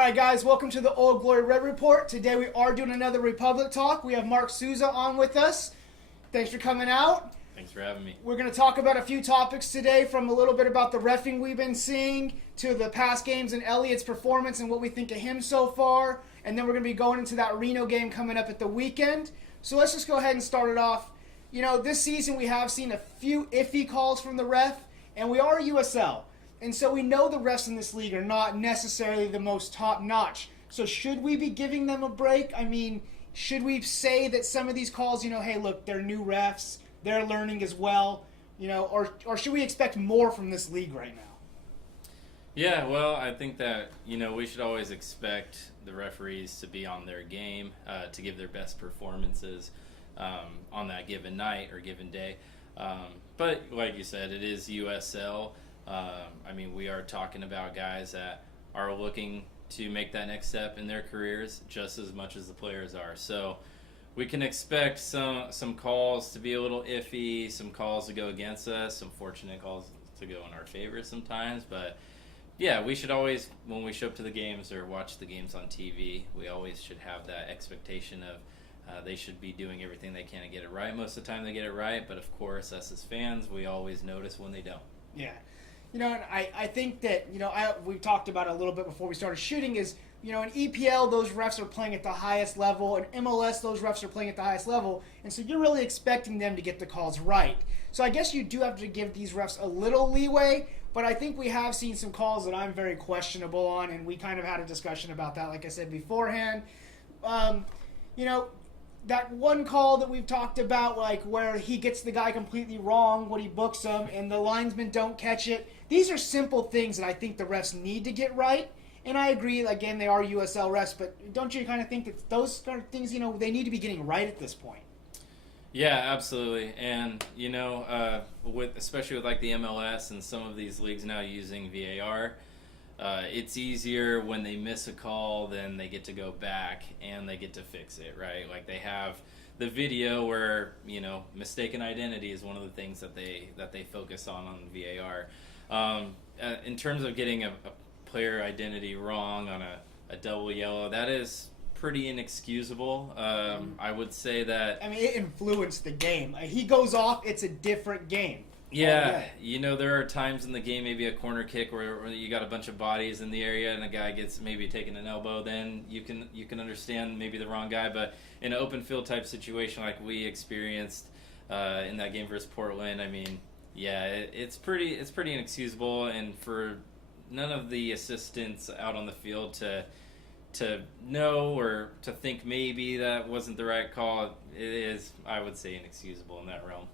right, guys, welcome to the Old Glory Red Report. Today we are doing another Republic Talk. We have Marc Sousa on with us. Thanks for coming out. Thanks for having me. We're going to talk about a few topics today, from a little bit about the reffing we've been seeing to the past games and Elliot's performance and what we think of him so far. And then we're going to be going into that Reno game coming up at the weekend. So let's just go ahead and start it off. You know, this season we have seen a few iffy calls from the ref, and we are USL. And so we know the refs in this league are not necessarily the most top-notch. So should we be giving them a break? I mean, should we say that some of these calls, hey, look, they're new refs, they're learning as well, or should we expect more from this league right now? Yeah, well, I think that, we should always expect the referees to be on their game, to give their best performances on that given night or given day. But like you said, it is USL. We are talking about guys that are looking to make that next step in their careers just as much as the players are. So we can expect some calls to be a little iffy, some calls to go against us, some fortunate calls to go in our favor sometimes. But yeah, we should always, when we show up to the games or watch the games on TV, we always should have that expectation of they should be doing everything they can to get it right. Most of the time they get it right, but of course, us as fans, we always notice when they don't. Yeah. And I think that, we talked about it a little bit before we started shooting is, in EPL, those refs are playing at the highest level. In MLS, those refs are playing at the highest level. And so you're really expecting them to get the calls right. So I guess you do have to give these refs a little leeway. But I think we have seen some calls that I'm very questionable on. And we kind of had a discussion about that, like I said beforehand. That one call that we've talked about, like where he gets the guy completely wrong when he books him and the linesmen don't catch it. These are simple things that I think the refs need to get right. And I agree, again, they are USL refs, but don't you kind of think that those kind of things, they need to be getting right at this point? Yeah, absolutely. And, especially with like the MLS and some of these leagues now using VAR, it's easier when they miss a call, then they get to go back and they get to fix it, right? Like they have the video where, mistaken identity is one of the things that they focus on VAR. In terms of getting a player identity wrong on a double yellow, that is pretty inexcusable. I would say that... it influenced the game. He goes off, it's a different game. Yeah, there are times in the game, maybe a corner kick where you got a bunch of bodies in the area and a guy gets maybe taking an elbow, then you can understand maybe the wrong guy. But in an open field type situation like we experienced in that game versus Portland, it's pretty inexcusable, and for none of the assistants out on the field to know or to think maybe that wasn't the right call, it is, I would say, inexcusable in that realm.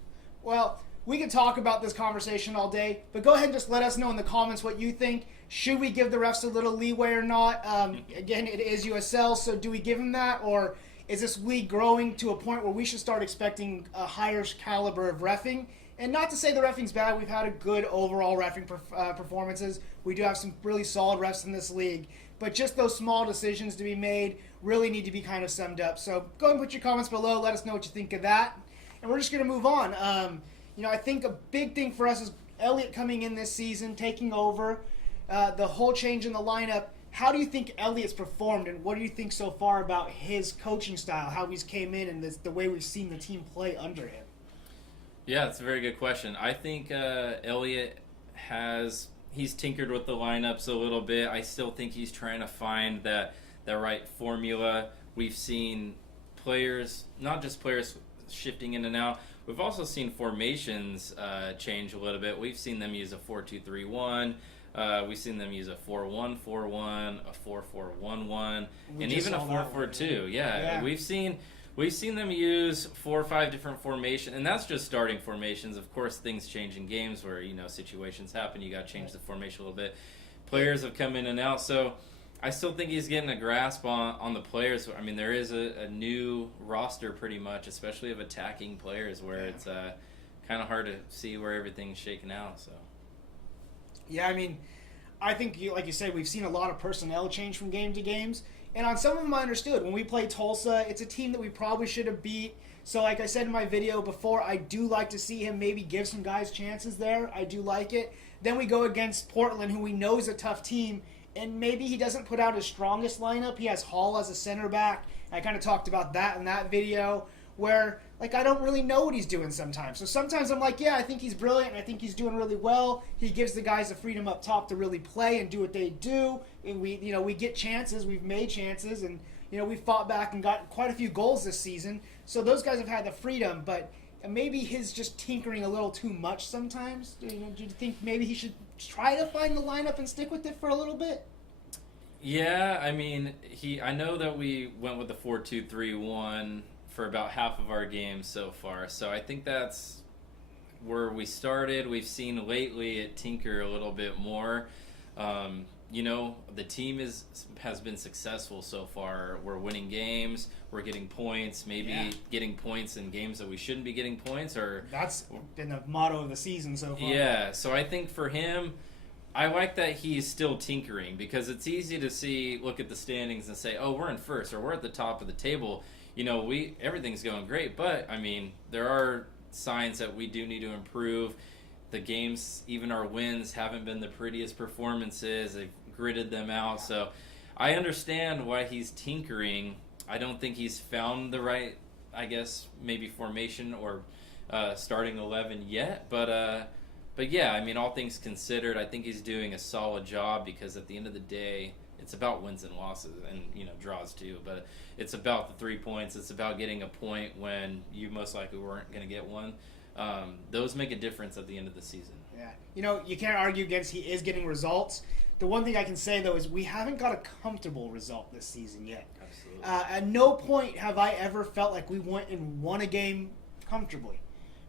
Well, we can talk about this conversation all day, but go ahead and just let us know in the comments what you think. Should we give the refs a little leeway or not? Again, it is USL, so do we give them that? Or is this league growing to a point where we should start expecting a higher caliber of reffing? And not to say the reffing's bad. We've had a good overall reffing performances. We do have some really solid refs in this league. But just those small decisions to be made really need to be kind of summed up. So go ahead and put your comments below. Let us know what you think of that. And we're just going to move on. I think a big thing for us is Elliot coming in this season, taking over, the whole change in the lineup. How do you think Elliot's performed, and what do you think so far about his coaching style, how he's came in, and the way we've seen the team play under him? Yeah, that's a very good question. I think Elliot he's tinkered with the lineups a little bit. I still think he's trying to find that right formula. We've seen players, not just players shifting in and out, we've also seen formations change a little bit. We've seen them use a 4-2-3-1. We've seen them use a 4-1-4-1, a 4-4-1-1, and even a 4-4-2. Yeah, we've seen them use 4 or 5 different formations, and that's just starting formations. Of course, things change in games where situations happen. You got to change the formation a little bit. Players have come in and out, so I still think he's getting a grasp on the players. There is a new roster pretty much, especially of attacking players, where it's kind of hard to see where everything's shaking out. So, yeah, I think, like you said, we've seen a lot of personnel change from game to games. And on some of them I understood. When we played Tulsa, it's a team that we probably should have beat. So like I said in my video before, I do like to see him maybe give some guys chances there. I do like it. Then we go against Portland, who we know is a tough team, and maybe he doesn't put out his strongest lineup. He has Hall as a center back. I kind of talked about that in that video where, like, I don't really know what he's doing sometimes. So sometimes I'm like, yeah, I think he's brilliant. I think he's doing really well. He gives the guys the freedom up top to really play and do what they do. And we get chances. We've made chances. And, we fought back and got quite a few goals this season. So those guys have had the freedom. But maybe his just tinkering a little too much sometimes. Do you think maybe he should try to find the lineup and stick with it for a little bit? Yeah, I mean, I know that we went with the 4-2-3-1 for about half of our games so far. So I think that's where we started. We've seen lately it tinker a little bit more. The team has been successful so far. We're winning games. We're getting points. Maybe getting points in games that we shouldn't be getting points. That's been the motto of the season so far. Yeah, so I think for him, I like that he's still tinkering because it's easy to look at the standings and say, oh, we're in first or we're at the top of the table. Everything's going great, but I mean, there are signs that we do need to improve. The games, even our wins, haven't been the prettiest performances. They've gritted them out. So I understand why he's tinkering. I don't think he's found the right, I guess, maybe formation or starting 11 yet. But yeah, I mean, all things considered, I think he's doing a solid job because at the end of the day, it's about wins and losses and, draws too. But it's about the 3 points. It's about getting a point when you most likely weren't going to get one. Those make a difference at the end of the season. Yeah. You can't argue against he is getting results. The one thing I can say, though, is we haven't got a comfortable result this season yet. Absolutely. At no point have I ever felt like we went and won a game comfortably.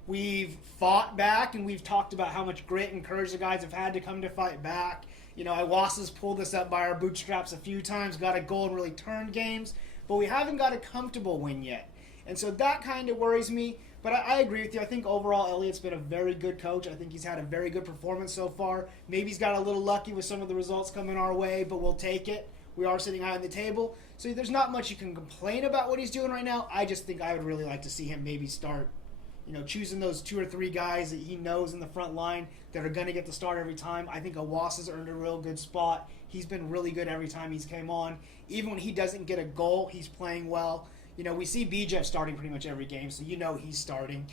We've fought back, and we've talked about how much grit and courage the guys have had to come to fight back. Iwasa's pulled us up by our bootstraps a few times, got a goal and really turned games, but we haven't got a comfortable win yet. And so that kind of worries me. But I agree with you. I think overall Elliot's been a very good coach. I think he's had a very good performance so far. Maybe he's got a little lucky with some of the results coming our way, but we'll take it. We are sitting high on the table. So there's not much you can complain about what he's doing right now. I just think I would really like to see him maybe start choosing those 2 or 3 guys that he knows in the front line that are going to get the start every time. I think Iwasa's earned a real good spot. He's been really good every time he's came on. Even when he doesn't get a goal, he's playing well. We see Bijev starting pretty much every game, so he's starting.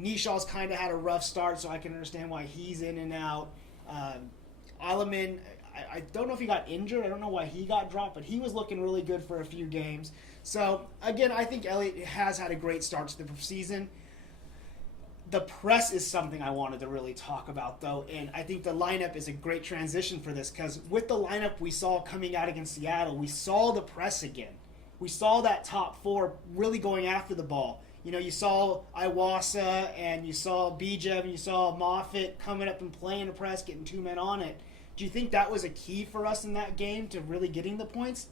Nishaw's kind of had a rough start, so I can understand why he's in and out. Alamin, I don't know if he got injured. I don't know why he got dropped, but he was looking really good for a few games. So, again, I think Elliot has had a great start to the season. The press is something I wanted to really talk about, though, and I think the lineup is a great transition for this because with the lineup we saw coming out against Seattle, we saw the press again. We saw that top 4 really going after the ball. You saw Iwasa and you saw Bijev and you saw Moffitt coming up and playing the press, getting 2 men on it. Do you think that was a key for us in that game to really getting the points?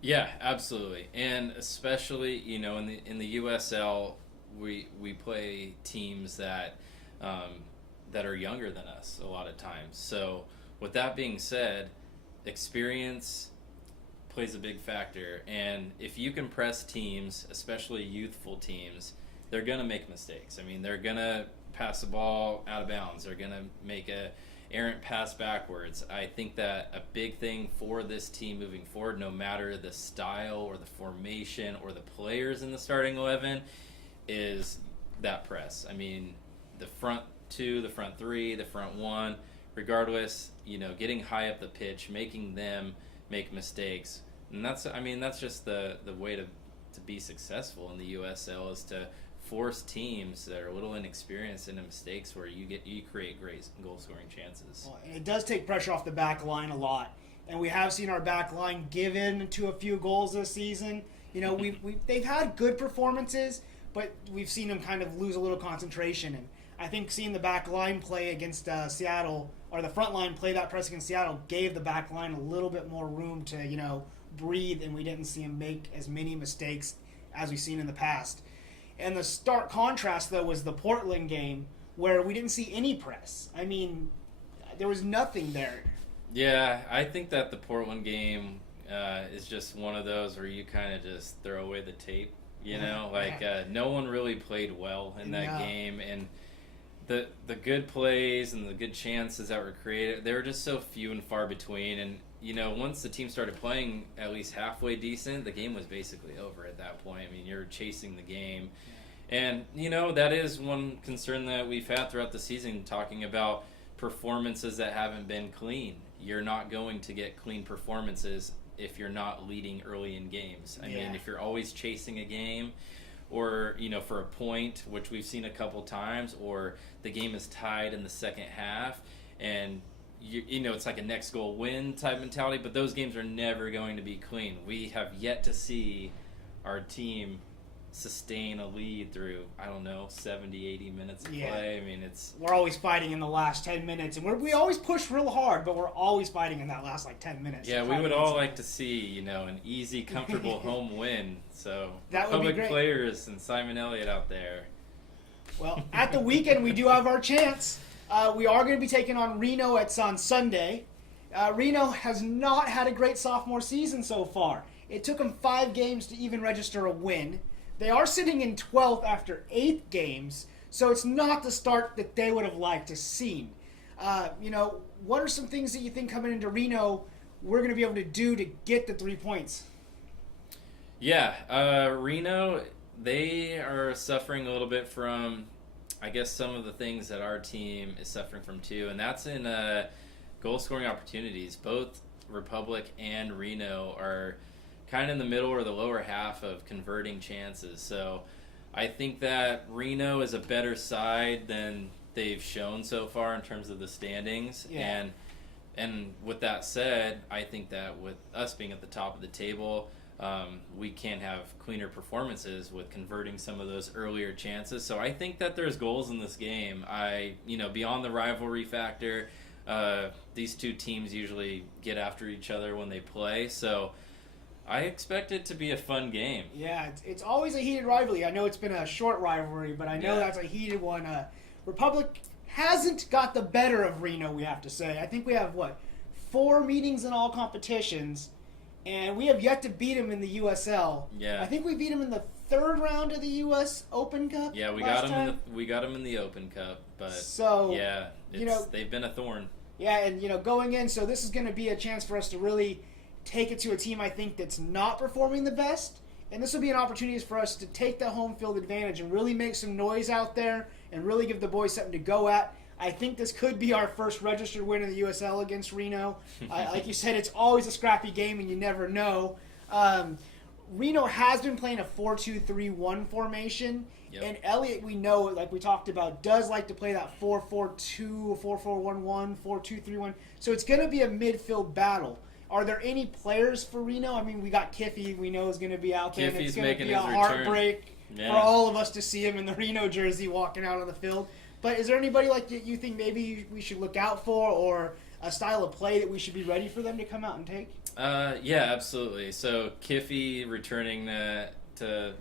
Yeah, absolutely. And especially, in the USL, we play teams that are younger than us a lot of times. So with that being said, experience plays a big factor, and if you can press teams, especially youthful teams, they're going to make mistakes. I mean, they're going to pass the ball out of bounds. They're going to make a errant pass backwards. I think that a big thing for this team moving forward, no matter the style or the formation or the players in the starting 11, is that press. I mean, the front 2, the front 3, the front 1, regardless, getting high up the pitch, making them make mistakes, and that's just the way to be successful in the USL is to force teams that are a little inexperienced into mistakes where you create great goal scoring chances. Well, and it does take pressure off the back line a lot, and we have seen our back line give in to a few goals this season. They've had good performances, but we've seen them kind of lose a little concentration. And I think seeing the back line play against Seattle, or the front line play that press against Seattle, gave the back line a little bit more room to, breathe, and we didn't see him make as many mistakes as we've seen in the past. And the stark contrast, though, was the Portland game, where we didn't see any press. I mean, there was nothing there. Yeah, I think that the Portland game is just one of those where you kind of just throw away the tape, no one really played well in that game, and the good plays and the good chances that were created, they were just so few and far between. And once the team started playing at least halfway decent, the game was basically over at that point. I mean, you're chasing the game. And, that is one concern that we've had throughout the season, talking about performances that haven't been clean. You're not going to get clean performances if you're not leading early in games. I mean, if you're always chasing a game or, for a point, which we've seen a couple times, or the game is tied in the second half and, it's like a next goal win type mentality, but those games are never going to be clean. We have yet to see our team sustain a lead through 70, 80 minutes of play. I mean, we're always fighting in the last 10 minutes, and we always push real hard, but we're always fighting in that last 10 minutes. Yeah, we would all like to see an easy, comfortable home win. So that would be great. Players and Simon Elliott out there. Well, at the weekend we do have our chance. We are going to be taking on Reno on Sunday. Reno has not had a great sophomore season so far. It took them 5 games to even register a win. They are sitting in 12th after 8 games, so it's not the start that they would have liked to see. What are some things that you think coming into Reno we're going to be able to do to get the 3 points? Yeah, Reno, they are suffering a little bit from, I guess, some of the things that our team is suffering from too, and that's in goal-scoring opportunities. Both Republic and Reno are kind of in the middle or the lower half of converting chances. So I think that Reno is a better side than they've shown so far in terms of the standings. Yeah. And with that said, I think that with us being at the top of the table, we can have cleaner performances with converting some of those earlier chances. So I think that there's goals in this game. Beyond the rivalry factor, these two teams usually get after each other when they play. So I expect it to be a fun game. Yeah, it's always a heated rivalry. I know it's been a short rivalry, but I know that's a heated one. Republic hasn't got the better of Reno, we have to say. I think we have, 4 meetings in all competitions, and we have yet to beat them in the USL. Yeah. I think we beat them in the 3rd round of the US Open Cup. Yeah, we got them in the Open Cup, but so they've been a thorn. Yeah, and going in, so this is going to be a chance for us to really take it to a team I think that's not performing the best, and this will be an opportunity for us to take the home field advantage and really make some noise out there and really give the boys something to go at. I think this could be our first registered win in the USL against Reno. Like you said, it's always a scrappy game and you never know. Reno has been playing a 4-2-3-1 formation, and Elliot, we know, like we talked about, does like to play that 4-4-2, 4-4-1-1, 4-2-3-1, so it's going to be a midfield battle. Are there any players for Reno? I mean, we got Kiffy, we know is going to be out there. Kiffy's and it's going to be a return. heartbreak for all of us to see him in the Reno jersey walking out on the field. But is there anybody like you think maybe we should look out for, or a style of play that we should be ready for them to come out and take? Yeah, absolutely. So Kiffy returning to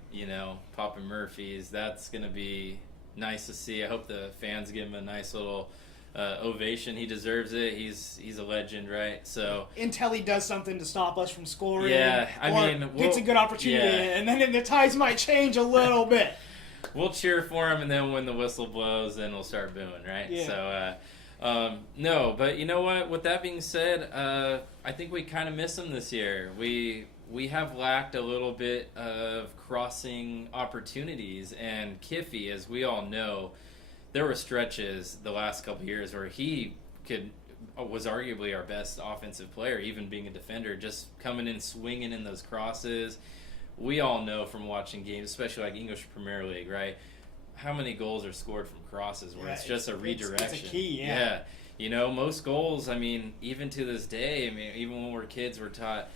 Papa Murphy's, that's going to be nice to see. I hope the fans give him a nice little ovation. He deserves it. He's a legend, right? So until he does something to stop us from scoring, gets a good opportunity, and then the tides might change a little bit. We'll cheer for him, and then when the whistle blows, then we'll start booing, right? Yeah. So, no, but you know what? With that being said, I think we kind of miss him this year. We have lacked a little bit of crossing opportunities, and Kiffy, as we all know, there were stretches the last couple of years where he was arguably our best offensive player, even being a defender, just coming in, swinging in those crosses. We all know from watching games, especially like English Premier League, right? How many goals are scored from crosses where it's just a redirection? It's a key, yeah. Most goals, even to this day, even when we're kids, we're taught,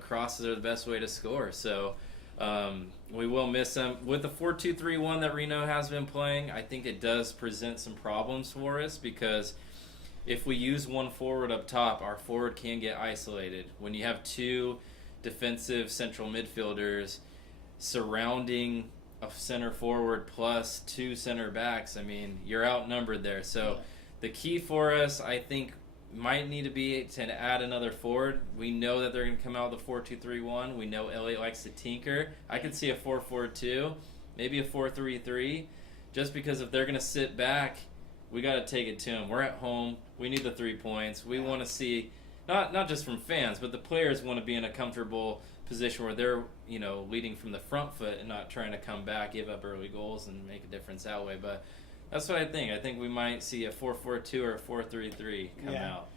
crosses are the best way to score. So we will miss them. With the 4-2-3-1 that Reno has been playing, I think it does present some problems for us, because if we use one forward up top, our forward can get isolated. When you have 2 defensive central midfielders surrounding a center forward plus 2 center backs, you're outnumbered there. So the key for us, I think, might need to be to add another forward. We know that they're going to come out with a 4-2-3-1. We know Elliot likes to tinker. I could see a 4-4-2, maybe a 4-3-3, just because if they're going to sit back we got to take it to them. We're at home. We need the 3 points. We want to see, not just from fans, but the players want to be in a comfortable position where they're, leading from the front foot and not trying to come back, give up early goals, and make a difference that way. But that's what I think. I think we might see a 4-4-2 or a 4-3-3 come out.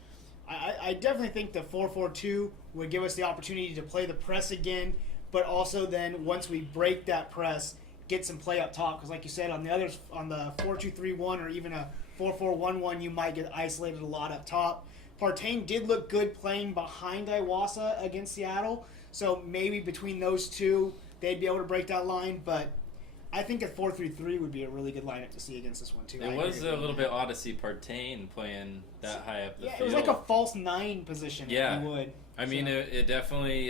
I definitely think the 4-4-2 would give us the opportunity to play the press again, but also then once we break that press, get some play up top. Because like you said, on the 4-2-3-1 or even a 4-4-1-1, you might get isolated a lot up top. Partain did look good playing behind Iwasa against Seattle, so maybe between those two, they'd be able to break that line, but I think a 4-3-3 would be a really good lineup to see against this one, too. It was a little bit odd to see Partain playing that high up the field. It was like a false 9 position, if you would. I mean, it definitely,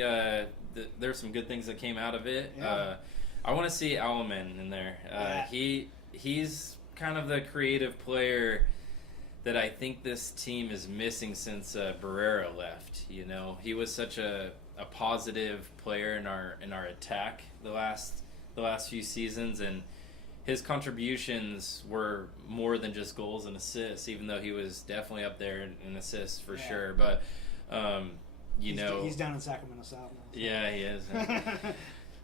there's some good things that came out of it. Yeah. I want to see Alaman in there. He's kind of the creative player that I think this team is missing since Barrera left. He was such a positive player in our attack the last few seasons, and his contributions were more than just goals and assists, even though he was definitely up there in assists for sure. But he's down in Sacramento South now. So. Yeah, he is.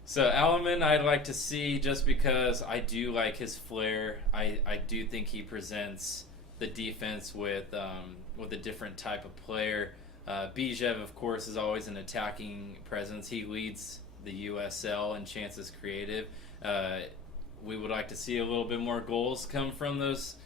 So Alaman, I'd like to see, just because I do like his flair. I do think he presents the defense with a different type of player. Bijev, of course, is always an attacking presence. He leads the USL in chances creative. We would like to see a little bit more goals come from those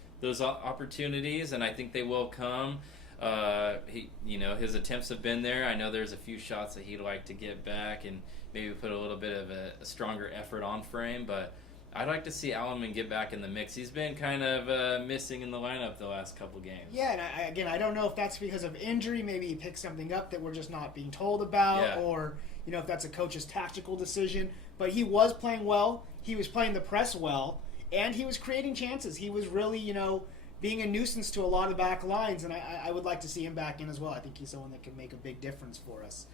opportunities, and I think they will come. His attempts have been there. I know there's a few shots that he'd like to get back and maybe put a little bit of a stronger effort on frame, but I'd like to see Alaman get back in the mix. He's been kind of missing in the lineup the last couple games. Yeah, and I don't know if that's because of injury. Maybe he picked something up that we're just not being told about, or if that's a coach's tactical decision. But he was playing well. He was playing the press well, and he was creating chances. He was really, being a nuisance to a lot of back lines, and I would like to see him back in as well. I think he's someone that can make a big difference for us.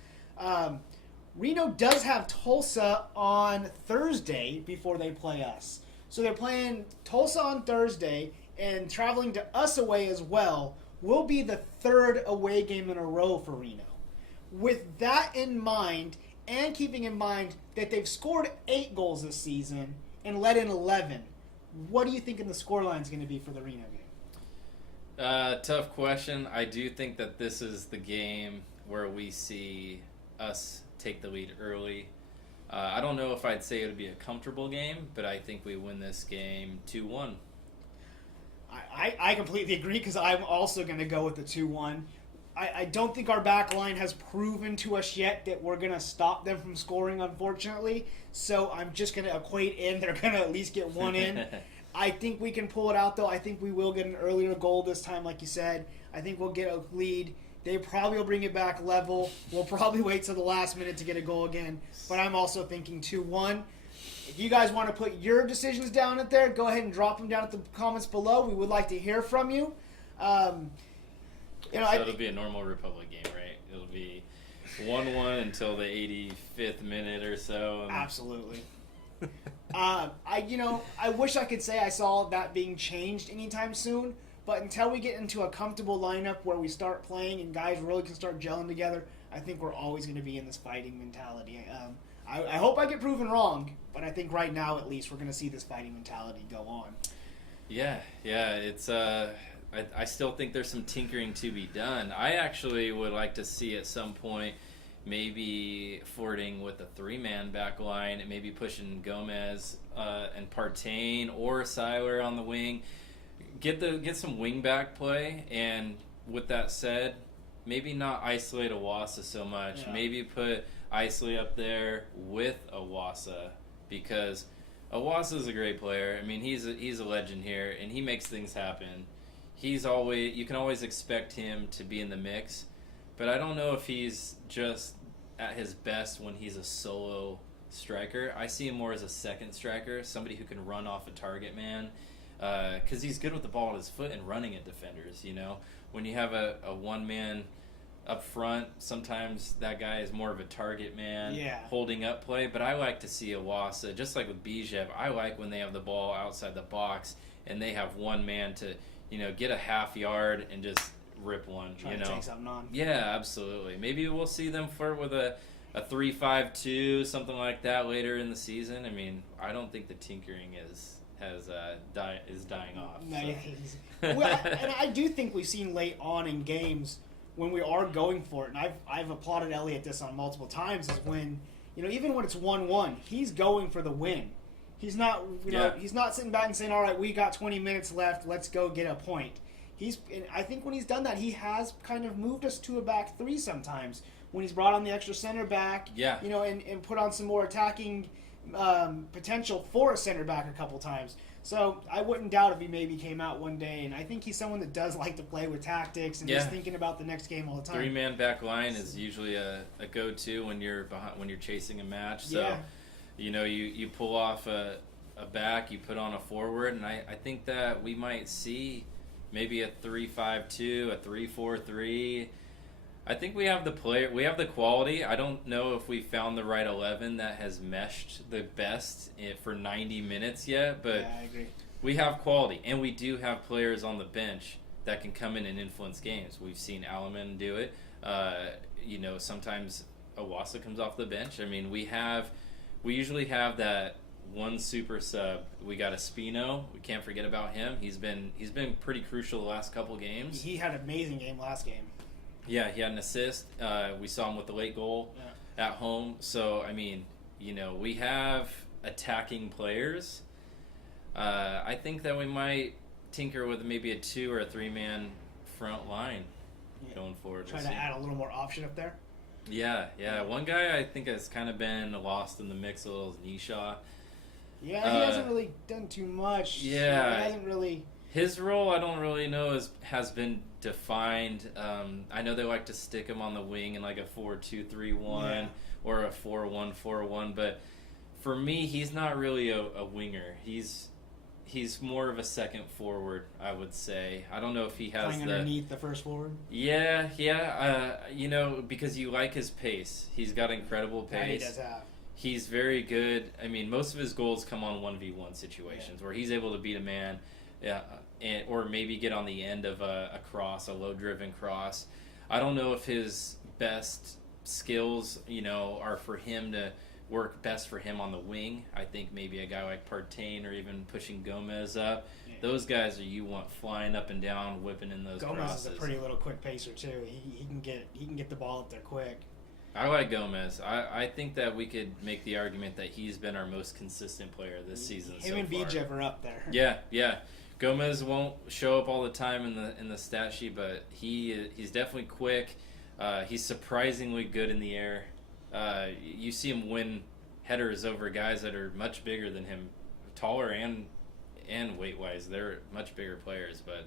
Reno does have Tulsa on Thursday before they play us. So they're playing Tulsa on Thursday and traveling to us away as well. Will be the 3rd away game in a row for Reno. With that in mind, and keeping in mind that they've scored 8 goals this season and let in 11, what do you think the scoreline is going to be for the Reno game? Tough question. I do think that this is the game where we see us take the lead early. I don't know if I'd say it would be a comfortable game, but I think we win this game 2-1. I completely agree, because I'm also going to go with the 2-1. I don't think our back line has proven to us yet that we're going to stop them from scoring, unfortunately. So I'm just going to equate in. They're going to at least get one in. I think we can pull it out, though. I think we will get an earlier goal this time, like you said. I think we'll get a lead. They probably will bring it back level. We'll probably wait till the last minute to get a goal again. But I'm also thinking 2-1. If you guys want to put your decisions down at there, go ahead and drop them down at the comments below. We would like to hear from you. It'll be a normal Republic game, right? It'll be 1-1 until the 85th minute or so. Absolutely. I wish I could say I saw that being changed anytime soon. But until we get into a comfortable lineup where we start playing and guys really can start gelling together, I think we're always going to be in this fighting mentality. I hope I get proven wrong, but I think right now at least we're going to see this fighting mentality go on. Yeah, it's I still think there's some tinkering to be done. I actually would like to see at some point maybe flirting with a 3-man back line and maybe pushing Gomez and Partain or Seiler on the wing. Get some wing back play, and with that said, maybe not isolate Iwasa so much. Yeah. Maybe put Isley up there with Iwasa, because Iwasa is a great player. I mean, he's a legend here, and he makes things happen. You can always expect him to be in the mix, but I don't know if he's just at his best when he's a solo striker. I see him more as a second striker, somebody who can run off a target man. Because he's good with the ball at his foot and running at defenders, When you have a one-man up front, sometimes that guy is more of a target man, holding up play. But I like to see Iwasa, just like with Bijev, I like when they have the ball outside the box and they have one man to, get a half yard and just rip one. Trying to take something on. Yeah, absolutely. Maybe we'll see them flirt with a 3-5-2, something like that later in the season. I mean, I don't think the tinkering is dying off. No, So. yeah, well, and I do think we've seen late on in games when we are going for it, and I've applauded Elliot this on multiple times, is when, even when it's 1-1, he's going for the win. He's not, he's not sitting back and saying, all right, we got 20 minutes left, let's go get a point. I think when he's done that, he has kind of moved us to a back three sometimes. When he's brought on the extra center back, and put on some more attacking potential for a center back a couple times. So I wouldn't doubt if he maybe came out one day, and I think he's someone that does like to play with tactics and just thinking about the next game all the time. 3-man back line is usually a go-to when you're chasing a match. So you pull off a back, you put on a forward, and I think that we might see maybe a 3-5-2, a 3-4-3. I think we have the quality. I don't know if we found the right 11 that has meshed the best for 90 minutes yet, but I agree. We have quality, and we do have players on the bench that can come in and influence games. We've seen Alaman do it. Sometimes Awasa comes off the bench. I mean, we usually have that one super sub. We got Espino. We can't forget about him. He's been pretty crucial the last couple games. He had an amazing game last game. Yeah, he had an assist. We saw him with the late goal at home. So, I mean, we have attacking players. I think that we might tinker with maybe a 2 or a 3-man front line going forward. Trying to add a little more option up there. Yeah. One guy I think has kind of been lost in the mix a little is Nisha. Yeah, he hasn't really done too much. Yeah. He hasn't really... His role, I don't really know, has been defined. I know they like to stick him on the wing in like a 4-2-3-1 or a 4-1-4-1, but for me, he's not really a winger. He's more of a second forward, I would say. I don't know if he has playing underneath the first forward. Yeah. Because you like his pace. He's got incredible pace. That he does have. He's very good. I mean, most of his goals come on 1v1 situations where he's able to beat a man. Yeah, or maybe get on the end of a cross, a low-driven cross. I don't know if his best skills, are for him to work best for him on the wing. I think maybe a guy like Partain or even pushing Gomez up. Yeah. Those guys you want flying up and down, whipping in those crosses. Gomez is a pretty little quick pacer too. He can get the ball up there quick. I like Gomez. I think that we could make the argument that he's been our most consistent player this season. Him and Bijev are up there. Yeah. Gomez won't show up all the time in the stat sheet, but he's definitely quick. He's surprisingly good in the air. You see him win headers over guys that are much bigger than him, taller and weight-wise. They're much bigger players, but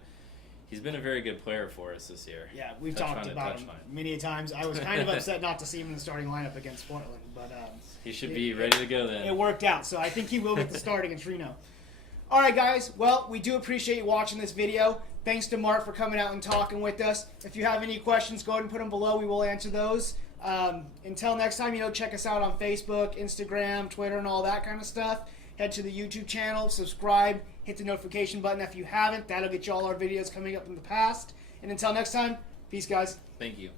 he's been a very good player for us this year. Yeah, we've talked about him many times. I was kind of upset not to see him in the starting lineup against Portland, but he should be ready to go then. It worked out, so I think he will get the start against Reno. All right, guys. Well, we do appreciate you watching this video. Thanks to Marc for coming out and talking with us. If you have any questions, go ahead and put them below. We will answer those. Until next time, check us out on Facebook, Instagram, Twitter, and all that kind of stuff. Head to the YouTube channel, subscribe, hit the notification button if you haven't. That'll get you all our videos coming up in the past. And until next time, peace, guys. Thank you.